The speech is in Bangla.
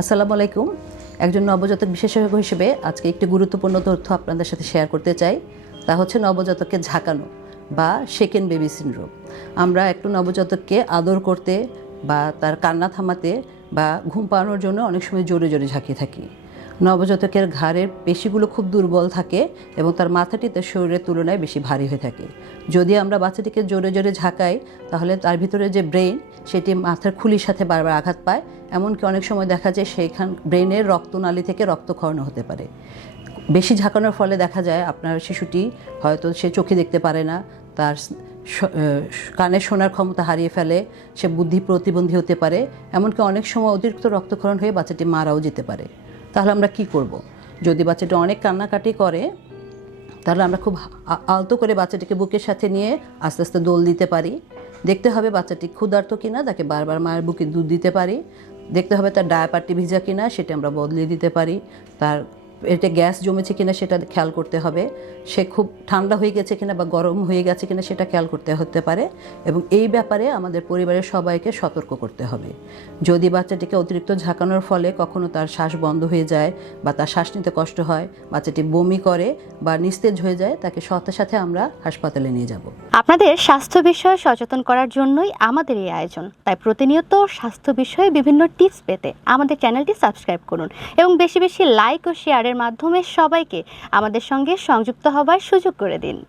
আসসালামু আলাইকুম। একজন নবজাতক বিশেষজ্ঞ হিসেবে আজকে একটি গুরুত্বপূর্ণ তথ্য আপনাদের সাথে শেয়ার করতে চাই। তা হচ্ছে নবজাতককে ঝাঁকানো বা শেকেন বেবি সিনড্রোম। আমরা একটু নবজাতককে আদর করতে বা তার কান্না থামাতে বা ঘুম পাড়ানোর জন্য অনেক সময় জোরে জোরে ঝাঁকিয়ে থাকি। নবজাতকের ঘাড়ের পেশিগুলো খুব দুর্বল থাকে এবং তার মাথাটি তার শরীরের তুলনায় বেশি ভারী হয়ে থাকে। যদি আমরা বাচ্চাটিকে জোরে জোরে ঝাঁকাই তাহলে তার ভিতরে যে ব্রেন সেটি মাথার খুলির সাথে বারবার আঘাত পায়। এমনকি অনেক সময় দেখা যায় সেইখান ব্রেনের রক্তনালী থেকে রক্তক্ষরণ হতে পারে। বেশি ঝাঁকানোর ফলে দেখা যায় আপনার শিশুটি হয়তো সে চোখে দেখতে পারে না, তার কানে শোনার ক্ষমতা হারিয়ে ফেলে, সে বুদ্ধি প্রতিবন্ধী হতে পারে, এমনকি অনেক সময় অতিরিক্ত রক্তক্ষরণ হয়ে বাচ্চাটি মারাও যেতে পারে। তাহলে আমরা কি করব? যদি বাচ্চাটি অনেক কান্নাকাটি করে তাহলে আমরা খুব আলতো করে বাচ্চাটিকে বুকের সাথে নিয়ে আস্তে আস্তে দোল দিতে পারি। দেখতে হবে বাচ্চাটি ক্ষুধার্ত কিনা, তাকে বারবার মায়ের বুকে দুধ দিতে পারি। দেখতে হবে তার ডায়াপারটি ভিজা কিনা, সেটা আমরা বদলে দিতে পারি। তার পেটে গ্যাস জমেছে কিনা সেটা খেয়াল করতে হবে। সে খুব ঠান্ডা হয়ে গেছে কিনা বা গরম হয়ে গেছে কিনা সেটা খেয়াল করতে হতে পারে। এবং এই ব্যাপারে আমাদের পরিবারের সবাইকে সতর্ক করতে হবে। যদি বাচ্চাটিকে অতিরিক্ত ঝাঁকানোর ফলে কখনো তার শ্বাস বন্ধ হয়ে যায় বা তার শ্বাস নিতে কষ্ট হয়, বাচ্চাটি বমি করে বা নিস্তেজ হয়ে যায়, তাকে সাথে সাথে আমরা হাসপাতালে নিয়ে যাব। আপনাদের স্বাস্থ্য বিষয়ে সচেতন করার জন্যই আমাদের এই আয়োজন। তাই প্রতিনিয়ত স্বাস্থ্য বিষয়ে বিভিন্ন টিপস পেতে আমাদের চ্যানেলটি সাবস্ক্রাইব করুন এবং বেশি বেশি লাইক ও শেয়ারের মাধ্যমে সবাইকে আমাদের সঙ্গে সংযুক্ত হবার সুযোগ করে দিন।